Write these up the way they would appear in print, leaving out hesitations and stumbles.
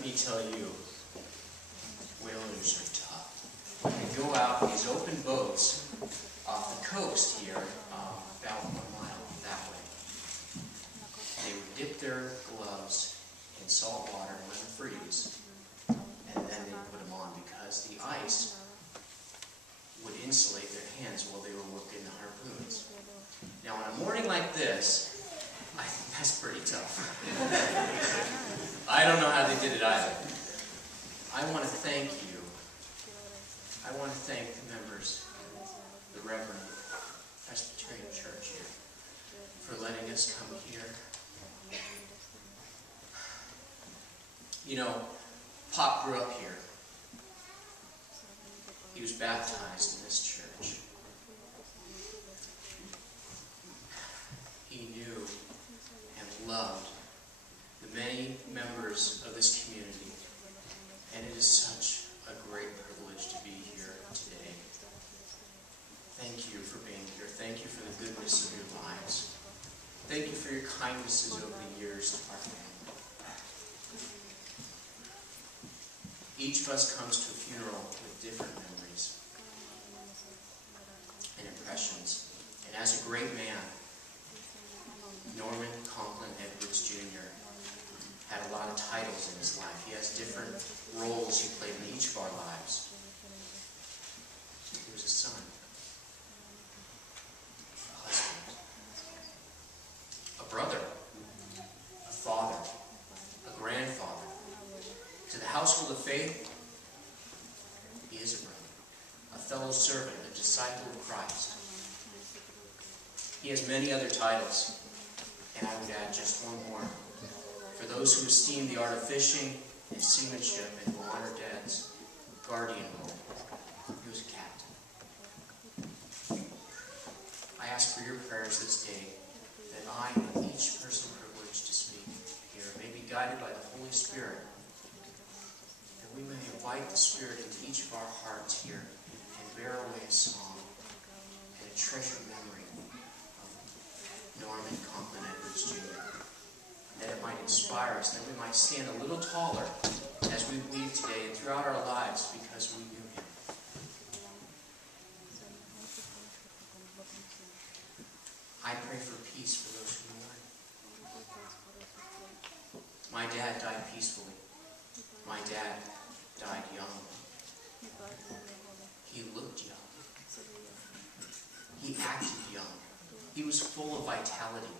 let me tell you, whalers are tough. They go out in these open boats off the coast here, about 1 mile that way. They would dip their gloves in salt water and let them freeze, and then they put them on because the ice would insulate their hands while they were working the harpoons. Now, on a morning like this, I think that's pretty tough. I don't know how they did it either. I want to thank you. I want to thank the members, the Reverend Presbyterian Church here, for letting us come here. You know, Pop grew up here. He was baptized in this church. He knew and loved the many members of this community, and it is such a great privilege to be here today. Thank you for being here. Thank you for the goodness of your lives. Thank you for your kindnesses over the years to our family. Each of us comes to a funeral with different memories and impressions. And as a great man, Norman Conklin Edwards Jr. had a lot of titles in his life. He has different roles he played in each of our lives. He was a son, a husband, a brother, a father, a grandfather. To the household of faith, he is a brother, a fellow servant, a disciple of Christ. He has many other titles, and I would add just one more. For those who esteem the art of fishing and seamanship and who honor dad's guardian role, he was a captain. I ask for your prayers this day that I and each person privileged to speak here may be guided by the Holy Spirit, that we may invite the Spirit into each of our hearts here and bear away a song and a treasured memory of Norman Conklin Edwards Jr. That it might inspire us, that we might stand a little taller as we leave today and throughout our lives because we knew him. I pray for peace for those who mourn. My dad died peacefully. My dad died young. He looked young. He acted young. He was full of vitality.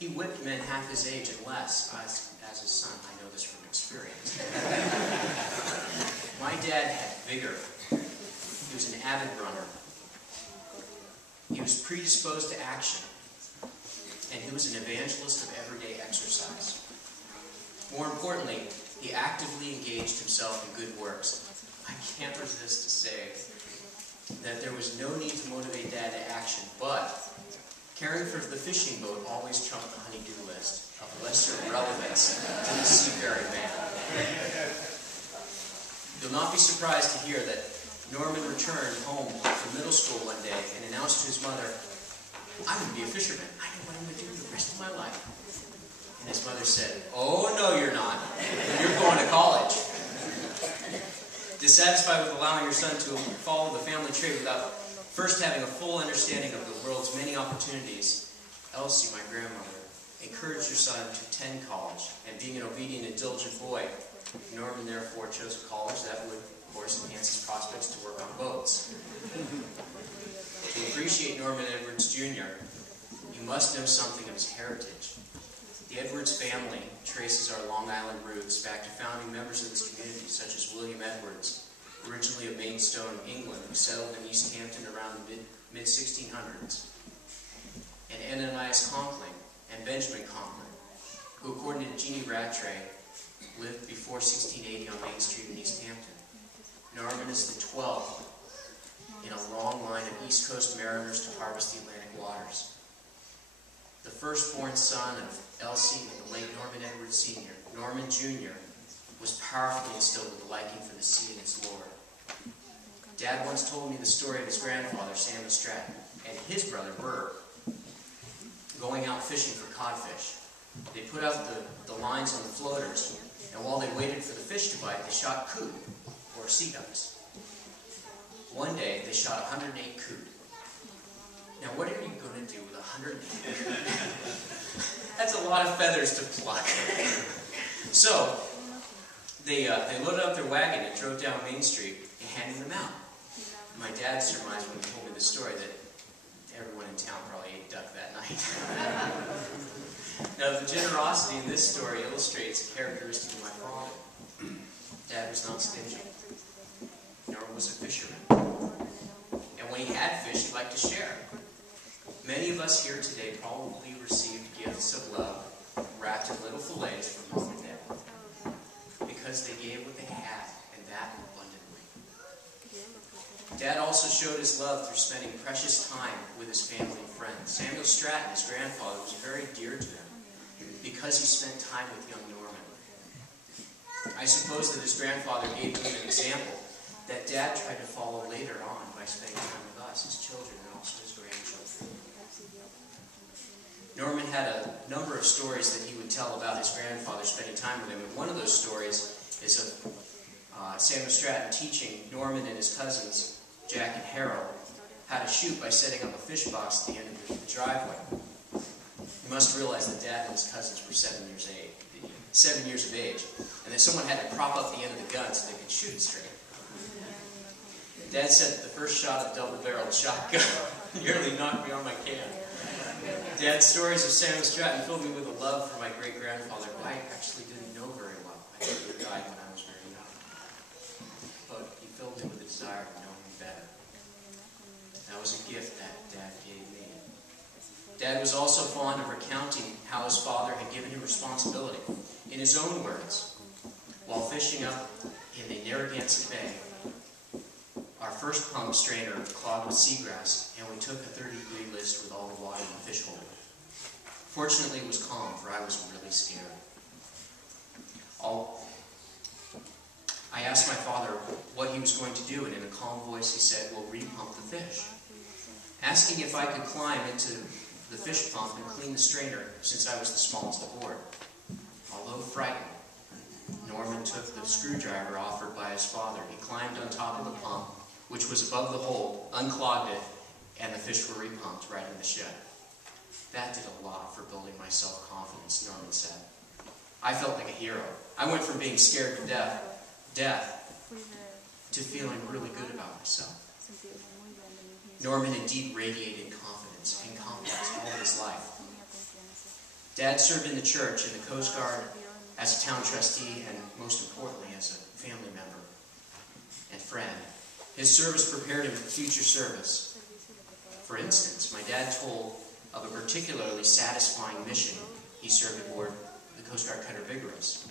He whipped men half his age and less as his son. I know this from experience. My dad had vigor. He was an avid runner. He was predisposed to action. And he was an evangelist of everyday exercise. More importantly, he actively engaged himself in good works. I can't resist to say that there was no need to motivate Dad to action, but caring for the fishing boat always trumped the honey-do list of lesser relevance to the seafaring man. You'll not be surprised to hear that Norman returned home from middle school one day and announced to his mother, "I'm going to be a fisherman. I know what I'm going to do the rest of my life." And his mother said, "Oh, no, you're not. You're going to college." Dissatisfied with allowing your son to follow the family trade without first having a full understanding of the world's many opportunities, Elsie, my grandmother, encouraged her son to attend college, and being an obedient and diligent boy, Norman therefore chose a college that would, of course, enhance his prospects to work on boats. To appreciate Norman Edwards Jr., you must know something of his heritage. The Edwards family traces our Long Island roots back to founding members of this community, such as William Edwards, originally of Maidstone, England, who settled in East Hampton around the mid-1600s, and Ananias Conklin and Benjamin Conklin, who, according to Jeannie Rattray, lived before 1680 on Main Street in East Hampton. Norman is the 12th in a long line of East Coast mariners to harvest the Atlantic waters. The firstborn son of Elsie and the late Norman Edwards Sr., Norman Jr., was powerfully instilled with a liking for the sea and its lore. Dad once told me the story of his grandfather, Samuel Stratton, and his brother, Burr, going out fishing for codfish. They put out the lines on the floaters, And while they waited for the fish to bite, they shot coot, or sea ducks. One day, they shot 108 coot. Now, what are you going to do with 108 coot? That's a lot of feathers to pluck. So, they loaded up their wagon and drove down Main Street and handed them out. My dad surmised when he told me the story that everyone in town probably ate duck that night. Now, the generosity in this story illustrates a characteristic of my father. Dad was not stingy, nor was a fisherman. And when he had fish, he liked to share. Many of us here today probably received gifts of love wrapped in little fillets from mom and dad, because they gave what they had, and that abundantly. Dad also showed his love through spending precious time with his family and friends. Samuel Stratton, his grandfather, was very dear to him because he spent time with young Norman. I suppose that his grandfather gave him an example that Dad tried to follow later on by spending time with us, his children, and also his grandchildren. Norman had a number of stories that he would tell about his grandfather spending time with him, and one of those stories is of Samuel Stratton teaching Norman and his cousins, Jack and Harold, how to shoot by setting up a fish box at the end of the driveway. You must realize that Dad and his cousins were 7 years of age, and that someone had to prop up the end of the gun so they could shoot it straight. Dad said that the first shot of double-barreled shotgun nearly knocked me on my can. Dad's stories of Samuel Stratton filled me with a love for my great-grandfather, who I actually didn't know very well. I think he died when I was very young. But he filled me with a desire to know him better. That was a gift that Dad gave me. Dad was also fond of recounting how his father had given him responsibility. In his own words, while fishing up in the Amagansett Bay, our first pump strainer clogged with seagrass, and we took a 30-degree list with all the water in the fish hole. Fortunately, it was calm, for I was really scared. I asked my father what he was going to do, and in a calm voice he said, "We'll repump the fish." Asking if I could climb into the fish pump and clean the strainer, since I was the smallest aboard. Although frightened, Norman took the screwdriver offered by his father. He climbed on top of the pump, which was above the hole, unclogged it, and the fish were repumped right in the shed. That did a lot for building my self-confidence, Norman said. I felt like a hero. I went from being scared to death to feeling really good about myself. Norman indeed radiated confidence and confidence all of his life. Dad served in the church and the Coast Guard as a town trustee, and most importantly as a family member and friend. His service prepared him for future service. For instance, my dad told of a particularly satisfying mission he served aboard the Coast Guard cutter Vigorous,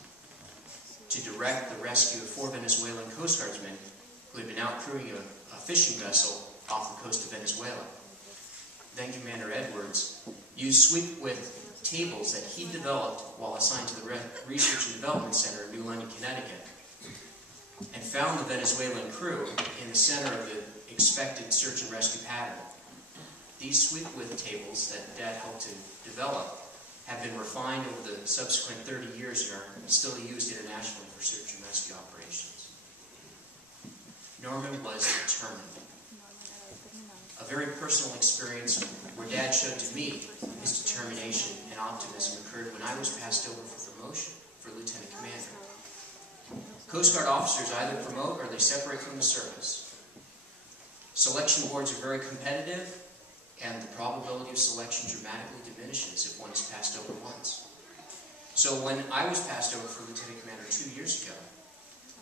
to direct the rescue of 4 Venezuelan Coast Guardsmen who had been out crewing a fishing vessel off the coast of Venezuela. Then Commander Edwards used sweep-width tables that he developed while assigned to the Research and Development Center in New London, Connecticut, and found the Venezuelan crew in the center of the expected search and rescue pattern. These sweep-width tables that Dad helped to develop have been refined over the subsequent 30 years and are still used internationally for search and rescue operations. Norman was determined. A very personal experience where Dad showed to me his determination and optimism occurred when I was passed over for promotion for Lieutenant Commander. Coast Guard officers either promote or they separate from the service. Selection boards are very competitive, and the probability of selection dramatically diminishes if one is passed over once. So when I was passed over for Lieutenant Commander 2 years ago,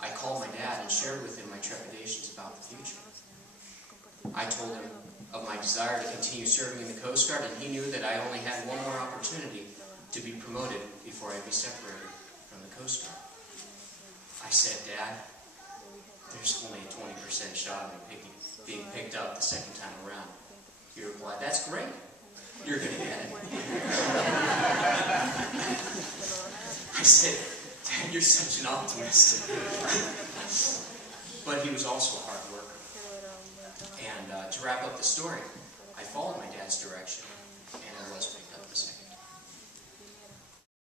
I called my dad and shared with him my trepidations about the future. I told him of my desire to continue serving in the Coast Guard, and he knew that I only had one more opportunity to be promoted before I'd be separated from the Coast Guard. I said, "Dad, there's only a 20% shot of me being picked up the second time around." He replied, "That's great. You're going to get it." I said, "Dad, you're such an optimist." But he was also a hard worker. And to wrap up the story, I followed my dad's direction, and I was picked